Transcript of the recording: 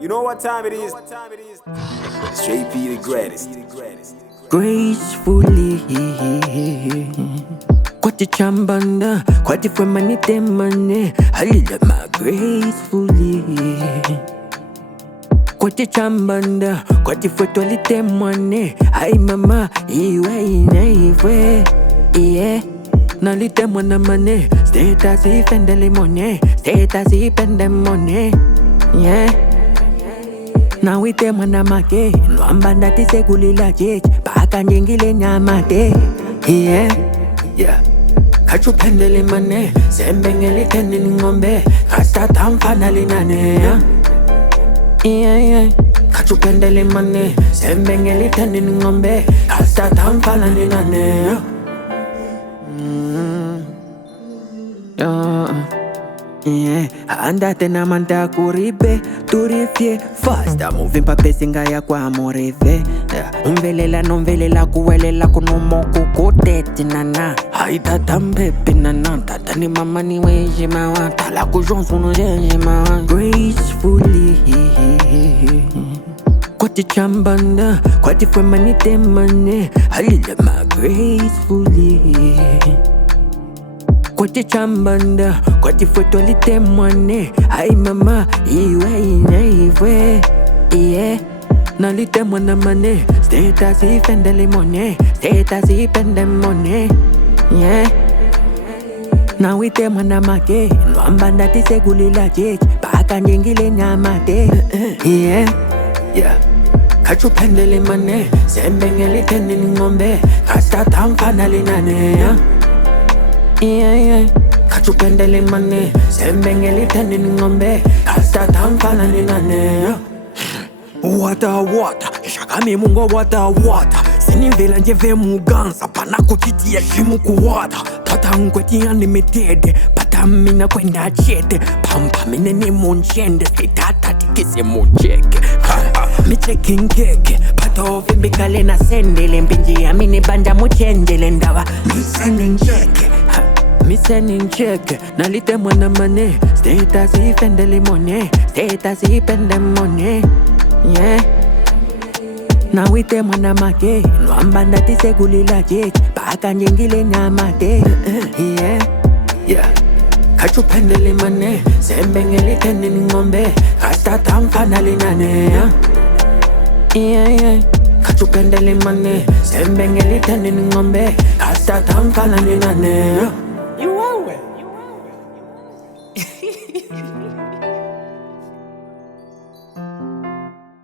You know what time it is? Straight P the greatest. Gracefully Kwati chambanda Kwati fwe manite mane Halila ma gracefully Kwati chambanda Kwati fwe twalite mwane Hai mama IWEH yeah. Nalite mwana mane Status ifendele mone Status ipende mone yeah. Na wite mwana make Nwamba ndati segulila jeje Baka njengile nyamate yeah. Yeah. Kachupendele mane Sembengele teni ngombe Kasta tamfanali nane yeah. Kachupendele mane Sembengele teni ngombe Kasta tamfanali nane yeah. Andate na manta kuribe turifie Fasta moving pa pesinga ya kwa moreve Umvelela nomvelela kuwelela kunomo kukoteti nana Haita tampepe nana Tata ni mama ni weje mawa Tala kujonsu no jeje mawa Gracefully Kwati chambanda Kwati fwe manite mane Halila ma gracefully Kwati chambanda Kwati fwe twalite mwane Hai mama IWEH yeah. Nalite mwana mane Status ifendele mone Status ipende mone yeah. Na wite mwana make Nwamba ndati segulila jeje Baka njengile nyamate yeah. Yeah. Kachupendele mane Sembengele teni ngombe Kasta tamfanali nane yeah. Kachupendele mane Sembengele teni ngombe Kasta tamfanali nane Wata Shakami mungo wata Sinivela njeve muganza Pana kuchitia shimu kuwata Tata nkweti unlimited Pata mina kwenda chete Pampa mine ni munchende Sitata tikise muncheke Mi checking keke Pata ofi mbikale na sendele Mpinji ya mini banja muchendele ndawa Mi sending cheke Mi sending cheke Nalite mwana mane Status ifendele mone Status ipende mone yeah. Na wite mwana make Nwamba ndati segulila jeje Baka njengile nyamate yeah. Kachupendele mane Sembengele teni ngombe Kasta tamfanali nane yeah. Kachupendele mane Sembengele teni ngombe Kasta tamfanali nane